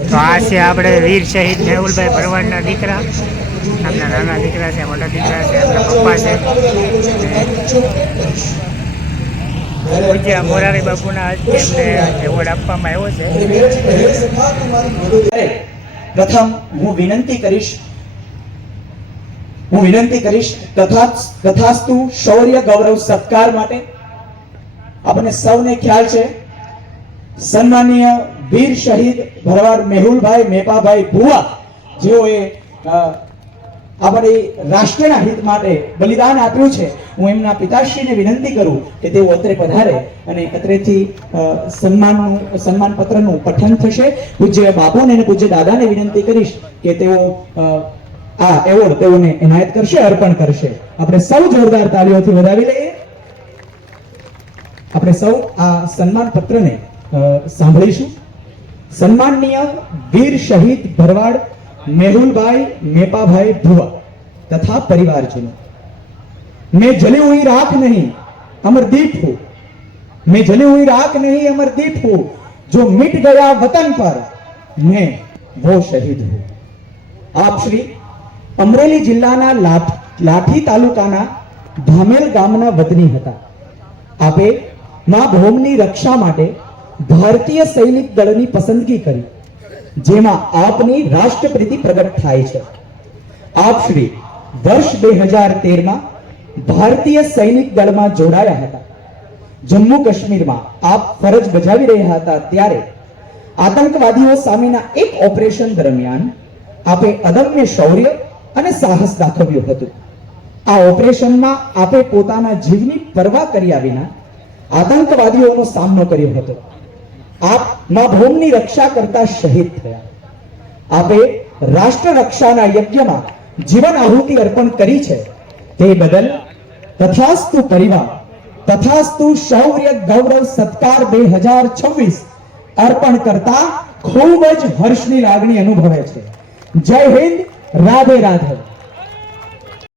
તો આ છે આપણે વીર શહીદ મેહુલભાઈ ભરવાડના દીકરા, આપણા નાના દીકરા છે, મોટા દીકરા છે, આપણા પપ્પા છે. પૂજ્ય મોરારી બાપુના એમને એવોર્ડ આપવામાં આવ્યો છે. પ્રથમ હું વિનંતી કરીશ તથાસ્તુ શૌર્ય ગૌરવ સત્કાર માટે. આપણને સૌને ખ્યાલ છે સન્માનીય વીર શહીદ ભરવાડ મેહુલભાઈ મેપાભાઈ ભુવા જેઓએ આપણી રાષ્ટ્રના હિત માટે બલિદાન આપ્યું છે. હું એમના પિતાશ્રીને વિનંતી કરું કે તેઓ અત્રે પધારે અને અત્રેથી સન્માન પત્રનું પઠન થશે. પૂજ્ય બાપુને અને પૂજ્ય દાદાને વિનંતી કરીશ કે તેઓ આ એવોર્ડ તેઓને એનાયત કરશે, અર્પણ કરશે. આપણે સૌ જોરદાર તાળીઓથી વધાવી લઈએ. આપણે સૌ આ સન્માન પત્રને સાંભળીશું. સન્માનનીય વીર શહીદ ભરવાડ मेहुलभाई मेपाभाई भुवा तथा परिवारजनों, मैं जली हुई राख नहीं अमरदीप हूं, मैं जली हुई राख नहीं अमरदीप हूं, जो मिट गया वतन पर मैं वो शहीद हूं. आप श्री अमरेली जिल्लाना लाठी तालुकाना धामेल गामना वतनी હતા. આપે માં ભૂમિની રક્ષા માટે ભારતીય સૈનિક દળની પસંદગી કરી, જેમાં આપની રાષ્ટ્રપ્રીતિ પ્રગટ થાય છે. આપ શ્રી વર્ષ 2013 માં ભારતીય સૈનિક દળમાં જોડાયા હતા. જમ્મુ કાશ્મીરમાં આપ ફરજ બજાવી રહ્યા હતા ત્યારે આતંકવાદીઓ સામેના એક ઓપરેશન દરમિયાન આપે અદમ્ય શૌર્ય અને સાહસ દાખવ્યું હતું. આ ઓપરેશનમાં આપે પોતાના જીવની પરવા કર્યા વિના આતંકવાદીઓનો સામનો કર્યો હતો. आप मां भूमिની रक्षा करता शहीद થયા. આપે રાષ્ટ્ર રક્ષાના યજ્ઞમાં જીવન આહુતિ અર્પણ કરી છે. તે બદલ તથાસ્તુ પરિવાર, તથાસ્તુ શૌર્ય ગૌરવ સત્કાર 2026 અર્પણ કરતા ખૂબ જ હર્ષની લાગણી અનુભવે છે. જય હિન્દ, રાધે રાધે.